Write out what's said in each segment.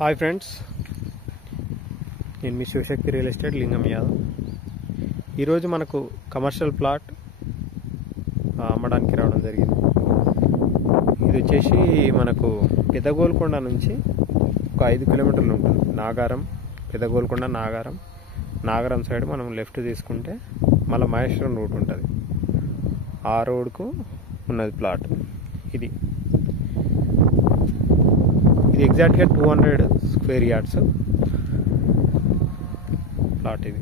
Hi friends, నేను మీ Shivashakti real estate లింగం యాదవ్. ఈరోజు మనకు కమర్షియల్ ప్లాట్ అమ్మడానికి రావడం జరిగింది. ఇది వచ్చేసి మనకు పెదగోల్కొండ నుంచి ఒక 5 కిలోమీటర్లు ఉంటుంది. పెదగోల్కొండ నాగారం సైడ్ మనం లెఫ్ట్ తీసుకుంటే మళ్ళీ మహేశ్వరం రూట్ ఉంటుంది. ఆ రోడ్కు ఉన్నది ప్లాట్. ఇది ఎగ్జాక్ట్గా 200 స్క్వేర్ యార్డ్స్ ప్లాట్. ఇది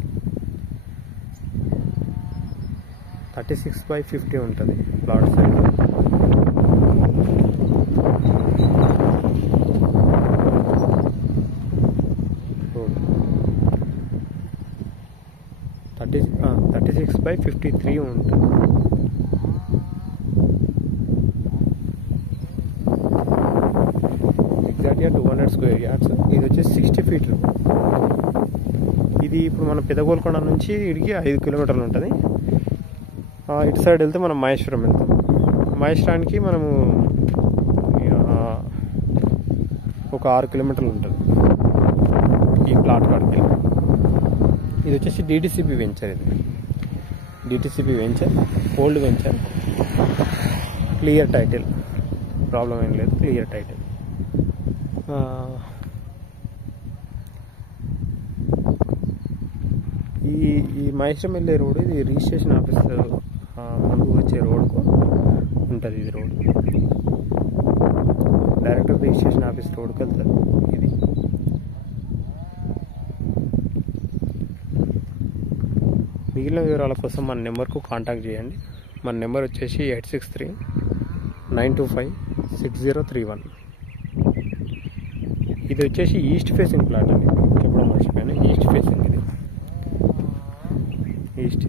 36/50 ఉంటుంది ప్లాట్ సైజ్. రోడ్ 36/53 ఉంటుంది. ఎగ్జాక్ట్గా 200 స్క్వేర్ యార్డ్స్. ఇది వచ్చేసి 60 ఫీట్లు. ఇది ఇప్పుడు మన పెదగోల్కొండ నుంచి ఇడికి 5 కిలోమీటర్లు ఉంటుంది. ఇటు సైడ్ వెళ్తే మనం మహేశ్వరం వెళ్తాం. మహేశ్వరానికి మనము ఒక 6 కిలోమీటర్లు ఉంటుంది ఈ ప్లాట్ కాడికి. ఇది వచ్చేసి డిటిసిపి వెంచర్. ఇది DTCP venture, old venture, clear title, problem ఏం లేదు, క్లియర్ టైటిల్. ఈ మహేశ్వరం వెళ్ళే రోడ్, ఇది రిజిస్ట్రేషన్ ఆఫీస్ ముందు వచ్చే రోడ్కు ఉంటుంది. ఇది రోడ్ డైరెక్ట్ రిజిస్ట్రేషన్ ఆఫీస్ రోడ్కి వెళ్తుంది. ఇది మిగిలిన వివరాల కోసం మన నెంబర్కు కాంటాక్ట్ చేయండి. మన నెంబర్ వచ్చేసి 8639256031. ఇది వచ్చేసి ఈస్ట్ ఫేసింగ్ ప్లాట్ అండి, చెప్పడం మర్చిపోయాను. ఈస్ట్ ఫేసింగ్, ఇది ఈస్ట్.